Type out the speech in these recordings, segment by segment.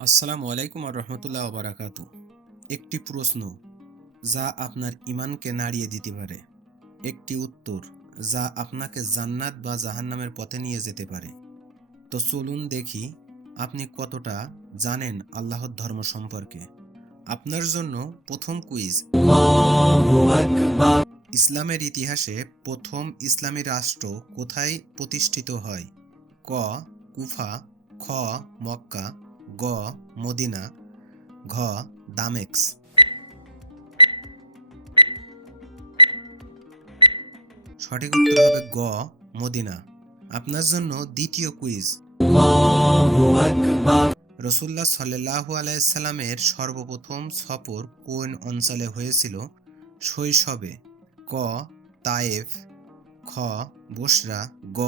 আসসালামু আলাইকুম আর রহমতুল্লাহ বারাকাতু। একটি প্রশ্ন যা আপনার ঈমানকে নাড়িয়ে দিতে পারে। একটি উত্তর যা আপনাকে জান্নাত বা জাহান্নামের পথে নিয়ে যেতে পারে। তো চলুন দেখি আপনি কতটা জানেন আল্লাহর ধর্ম সম্পর্কে। আপনার জন্য প্রথম কুইজ। ইসলামের ইতিহাসে প্রথম ইসলামী রাষ্ট্র কোথায় প্রতিষ্ঠিত হয়? ক. কুফা, খ. মক্কা, গ. মদিনা, ঘ. দামেস্ক। সঠিক উত্তর হবে গ. মদিনা। আপনার জন্য দ্বিতীয় কুইজ। রাসূলুল্লাহ সাল্লাল্লাহু আলাইহি সাল্লামের সর্বপ্রথম সফর কোন অঞ্চলে হয়েছিল? শৈশবে। ক. তায়েফ, খ. বসরা, গ.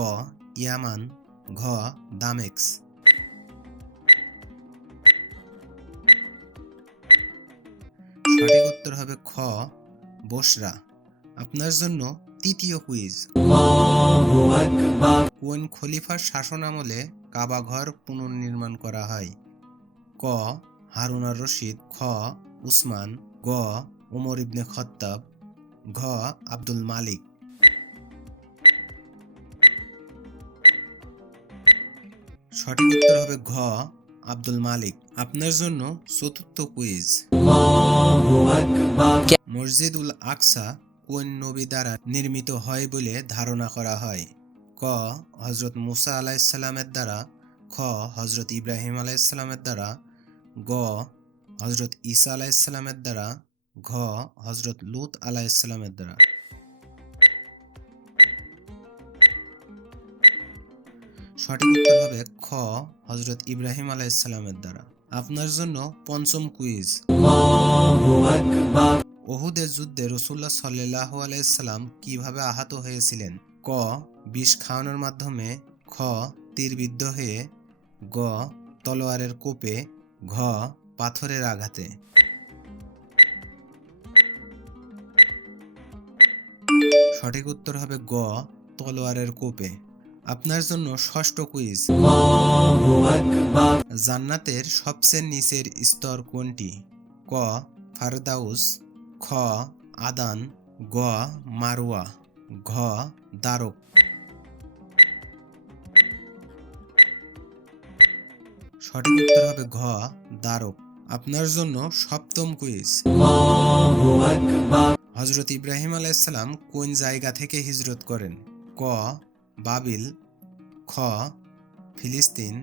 ইয়ামান, ঘ. দামেস্ক। সঠিক উত্তর হবে খ. বসরা। আপনার জন্য তৃতীয় কুইজ। কোন খলিফার শাসনামলে কাবা ঘর পুনর্নির্মাণ করা হয়? ক. হারুন আর রশিদ, খ. উসমান, গ. ওমর ইবনে খাত্তাব, ঘ. আব্দুল মালিক। সঠিক উত্তর হবে ঘ. আব্দুল মালিক। আপনার জন্য চতুর্থ কুইজ। মসজিদুল আকসা কোন নবী দ্বারা নির্মিত হয় বলে ধারণা করা হয়? ক. হযরত মুসা আলাইহিসসালামের দ্বারা, খ. হযরত ইব্রাহিম আলাইহিসসালামের দ্বারা, গ. হযরত ঈসা আলাইহিসসালামের দ্বারা, ঘ. হযরত লূত আলাইহিসসালামের দ্বারা। সঠিক উত্তর হবে খ. হযরত ইব্রাহিম আলাইহিসসালামের দ্বারা। আপনার জন্য পঞ্চম কুইজ। উহুদের যুদ্ধে রাসূলুল্লাহ সাল্লাল্লাহু আলাইহি সাল্লাম কিভাবে আহত হয়েছিলেন? ক. বিষ খাওয়ানোর মাধ্যমে, খ. তীরবিদ্ধ হয়ে, গ. তলোয়ারের কোপে, ঘ. পাথরের আঘাতে। সঠিক উত্তর হবে গ. তলোয়ারের কোপে। আপনার জন্য ষষ্ঠ কুইজ। জান্নাতের সবচেয়ে নিচের স্তর কোনটি? ক. ফারদাউস, খ. আদান, গ. মারওয়া, ঘ. দারক। সঠিক উত্তর হবে ঘ. দারক। আপনার জন্য সপ্তম কুইজ। হযরত ইব্রাহিম আলাইহিস সালাম কোন জায়গা থেকে হিজরত করেন? ক. বাবিল, খ. ফিলিস্তিন,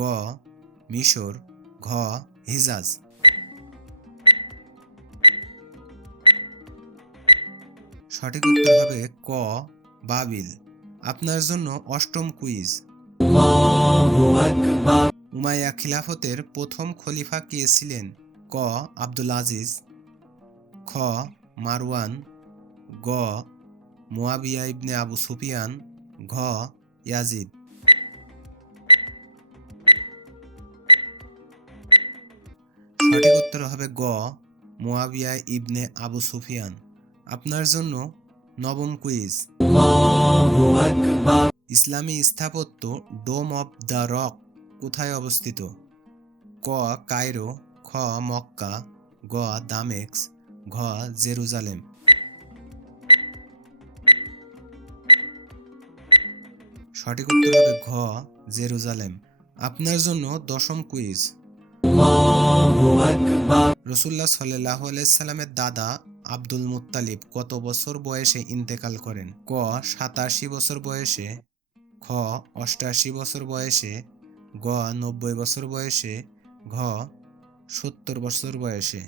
গ. মিশর, ঘ. হিজাজ। সঠিক উত্তর হবে ক. বাবিল। আপনার জন্য অষ্টম কুইজ। উমাইয়া খিলাফতের প্রথম খলিফা কে ছিলেন? ক. আব্দুল আজিজ, খ. মারওয়ান, গ. মুয়াবিয়া ইবনে আবু সুফিয়ান, ঘ. ইয়াজিদ। সঠিক উত্তর হবে গ. মুয়াবিয়া ইবনে আবু সুফিয়ান। আপনার জন্য নবম কুইজ। ইসলামী স্থাপত্য ডোম অব দ্য রক কোথায় অবস্থিত? ক. কায়রো, খ. মক্কা, গ. দামেস্ক, ঘ. জেরুজালেম। সঠিক উত্তর হবে ঘ. জেরুজালেম। আপনার জন্য দশম কুইজ। রাসূলুল্লাহ সাল্লাল্লাহু আলাইহি সাল্লামের দাদা আব্দুল মুত্তালিব কত বছর বয়সে ইন্তেকাল করেন? ক. ৮৭ বছর বয়সে, খ. ৮৮ বছর বয়সে, গ. ৯০ বছর বয়সে, ঘ. ৭০ বছর বয়সে।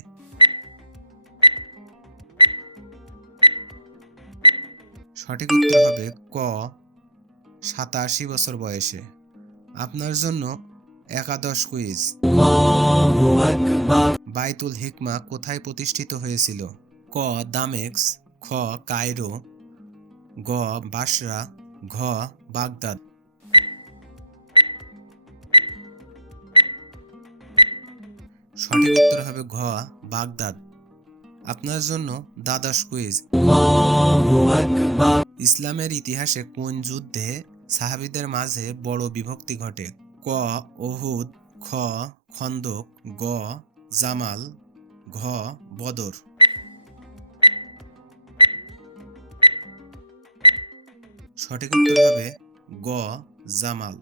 সঠিক উত্তর হবে ক. ৮৭ বছর বয়সে। আপনার জন্য একাদশ কুইজ। বাইতুল হিকমা কোথায় প্রতিষ্ঠিত হয়েছিল? ক. দামেস্ক, খ. কায়রো, গ. বাসরা, ঘ. বাগদাদ। সঠিক উত্তর হবে ঘ. বাগদাদ। আপনার জন্য দ্বাদশ কুইজ। ইসলামের ইতিহাসে কোন যুদ্ধে সাহাবীদের মাঝে বড় বিভক্তি ঘটে? ক. উহুদ, খ খন্দক, গ জামাল, ঘ বদর। সঠিক উত্তর হবে গ জামাল।